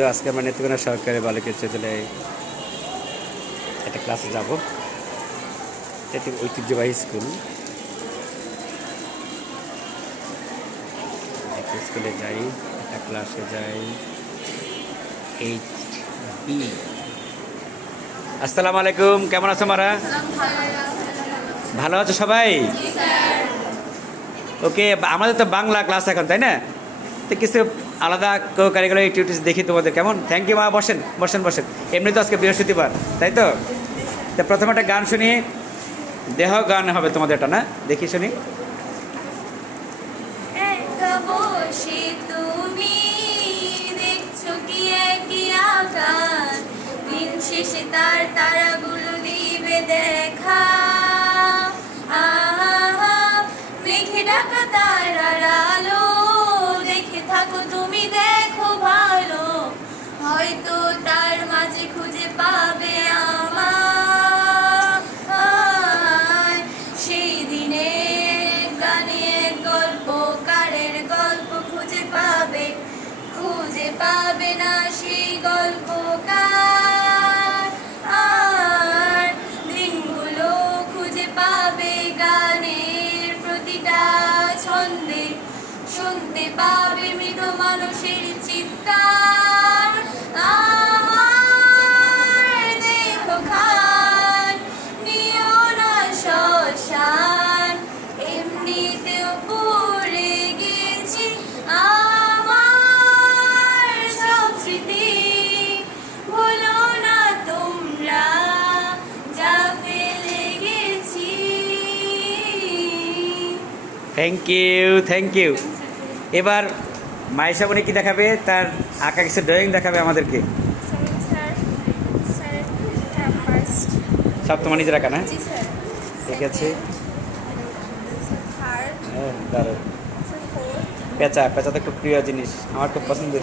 আজকে আমরা নেত্রকোনা সরকারি বালিকা উচ্চ বিদ্যালয়ে একটা ক্লাসে যাব। এটি ঐতিহ্যবাহী স্কুল। স্কুলে যাই, একটা ক্লাসে যাই। HB। আসসালামু আলাইকুম, কেমন আছো মারা? ভালো আছো সবাই? ওকে, আমাদের তো বাংলা ক্লাস এখন, তাই না? তো কিছু আলাদা কারিকুলার অ্যাক্টিভিটিস দেখি তোমাদের। কেমন? থ্যাংক ইউ মা। বসেন বসেন বসেন। এমনি তো আজকে বৃহস্পতিবার, তাই তো? তো প্রথমে একটা গান শুনি, দেহ গান হবে তোমাদের, এটা না? দেখি শুনি। তার তারাগুলো দিবে দেখা, মেঘে ঢাকা তারার আলো দেখে থাকো তুমি, দেখো ভালো, হয়তো তার মাঝে খুঁজে পাবে আমার সেই দিনের গানের গল্পকারের গল্প খুঁজে পাবে না সেই গল্পকার, আর দিনগুলো খুঁজে পাবে গানের প্রতিটা ছন্দে, শুনতে পাবে মৃত মানুষের চিৎকার। আমার দেহ খান নিও না শ্মশান, এমনিতেও পড়ে গেছি আমার সব স্মৃতি, ভুলো না তোমরা যা ফেলে গেছি। Thank you, thank you. এবার মাইশা বোনে কি দেখাবে? তার আঁকা কিছু ড্রয়িং দেখাবে আমাদেরকে। সব তোমার নিজের আঁকা না? ঠিক আছে। হ্যাঁ, দারুণ। পেঁচা, পেঁচা তো খুব প্রিয় জিনিস, আমার খুব পছন্দের।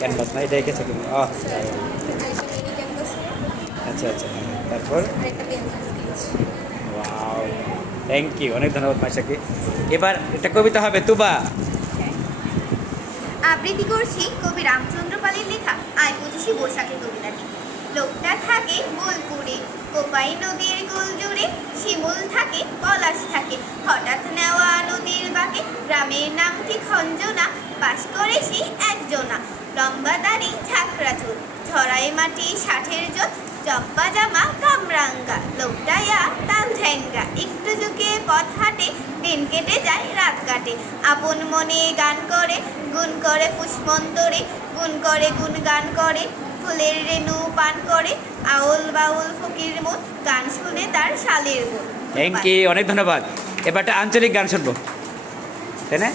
ক্যানভাস না, এটা এঁকেছো তুমি? আচ্ছা আচ্ছা, তারপর? ওয়াও, থ্যাংক ইউ, অনেক ধন্যবাদ মাইশাকে। এবার একটা কবিতা হবে, তুবা। আবৃত্তি করছি কবি রামচন্দ্র পালের লেখা আয় 25 বৈশাখে কবিতাটি। লোকটা থাকে বোলপুরে, কোপাই নদীর গোল জুড়ে, শিমুল থাকে পলাশ থাকে, হঠাৎ নেওয়া নদীর বাঁকে, গ্রামের নাম ঠিক অঞ্জনা, বাস করে সেই একজনা, লম্বা দাড়ি ঝাঁকড়া চুল, ঝরাই মাটি 60-এর জোত, জব্বা জামা কামরাঙ্গা, লোকটায়া তাল ঠ্যাঙ্গা, একটু ঝুঁকে পথ হাঁটে, দিন কেটে যায় রাত কাটে, আপন মনে গান করে, গুণ করে পুষ্পন্তরে, গুণ করে গুণ গান করে, ফুলের রেণু পান করে, আউল বাউল ফকির মন, গান শুনে তার শালের মন। থ্যাংক ইউ, অনেক ধন্যবাদ। এবার একটা আঞ্চলিক গান শুনবো, তাই না?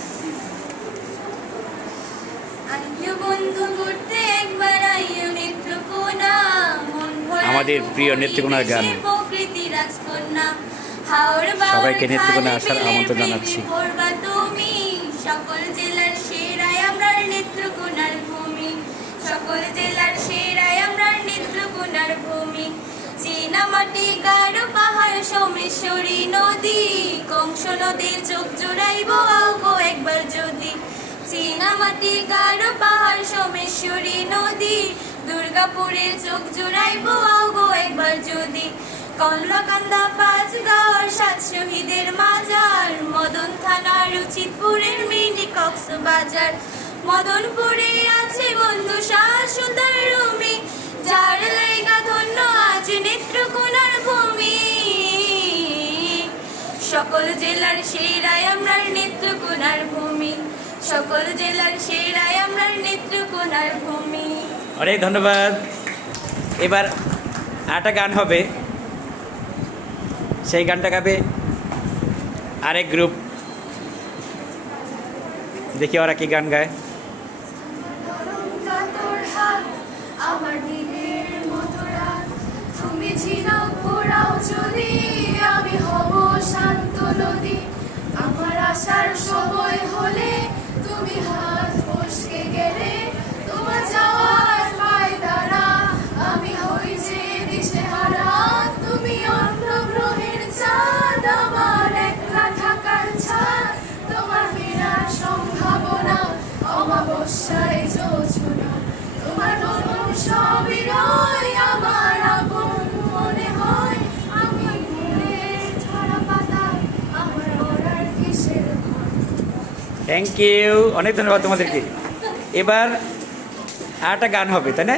আমাদের প্রিয় নেত্রকোনার গান। সবাইকে নেত্রকোনা আসার আমন্ত্রণ জানাচ্ছি। তুমি সকল জেলার সেরাই আমরা নেত্রকোনার ভূমি, সকল জেলার সেরাই আমরা নেত্রকোনার ভূমি, চীনা মাটি গাঢ় পাহাড় সোমেশ্বরী নদী, কংস নদীর চোখ জোড়াইব গো একবার যদি, চীনা মাটি গাঢ় পাহাড় সোমেশ্বরী নদী, দুর্গাপুরের চোখ জোড়াইব গো একবার যদি, কমলাকান্দা 5 গাঁওর 7 শহীদের মাজার, মদন থানার উচিতপুরের মিনি কক্সবাজার, মদনপুরে আছে বন্ধু শাহ সুন্দর রুমি, যার লাইগা ধন্য আজ নেত্রকোনার ভূমি, সকল জেলার সেরাই আমরা নেত্রকোনার ভূমি, সকল জেলার সেরাই আমরা নেত্রকোনার ভূমি। অনেক ধন্যবাদ। এবার একটা গান হবে, সেই গানটা গাবে আরেক গ্রুপ। দেখি ওরা কি গান গায়। আমার দিনের মতো রাত তুমি ঝিনাও পোড়াও যদি, আমি হব শান্ত নদী, আমার আসার সময় হলে তুমি হাত ফসকে গেলে, তোমার যাওয়ার পায়তারা আমি হই যে দিশেহারা, তুমি অন্য গ্রহের চাঁদ আমার একলা থাকার ছাদ, তোমার ফেরার সম্ভাবনা বর্ষায় জোছনা তোমার বদন সবই রয় আমার আপন মনে হয় আমি ফুলের ঝরা পাতা আমার মরার কিসের ভয়। থ্যাংক ইউ, অনেক ধন্যবাদ তোমাদেরকে। এবার আর একটা গান হবে, তাই না?